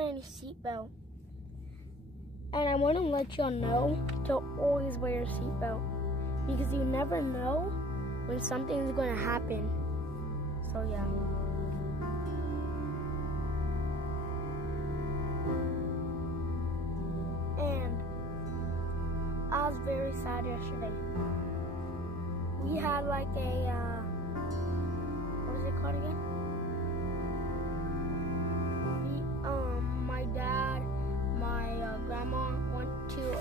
Any seatbelt, and I want to let y'all know to always wear your seatbelt because you never know when something is going to happen. So yeah. And I was very sad yesterday. We had like a what is it called again? My dad, my grandma went to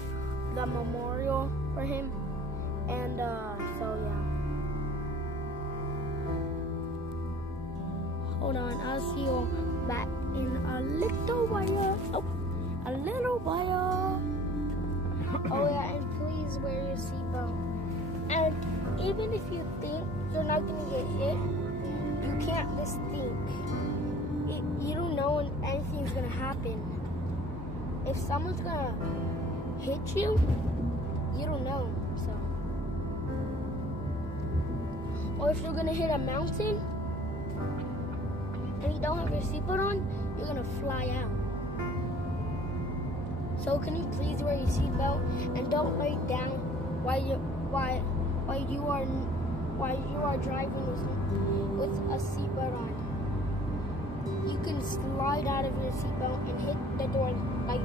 the memorial for him, and so yeah. Hold on, I'll see you back in a little while. Oh, a little while. Oh yeah, and please wear your seatbelt. And even if you think you're not gonna get hit, you can't just think. You don't know when anything's gonna happen. If someone's gonna hit you, you don't know. So, or if you're gonna hit a mountain and you don't have your seatbelt on, you're gonna fly out. So can you please wear your seatbelt and don't lay down while you are driving with a seatbelt on. You can slide out of your seatbelt and hit the door like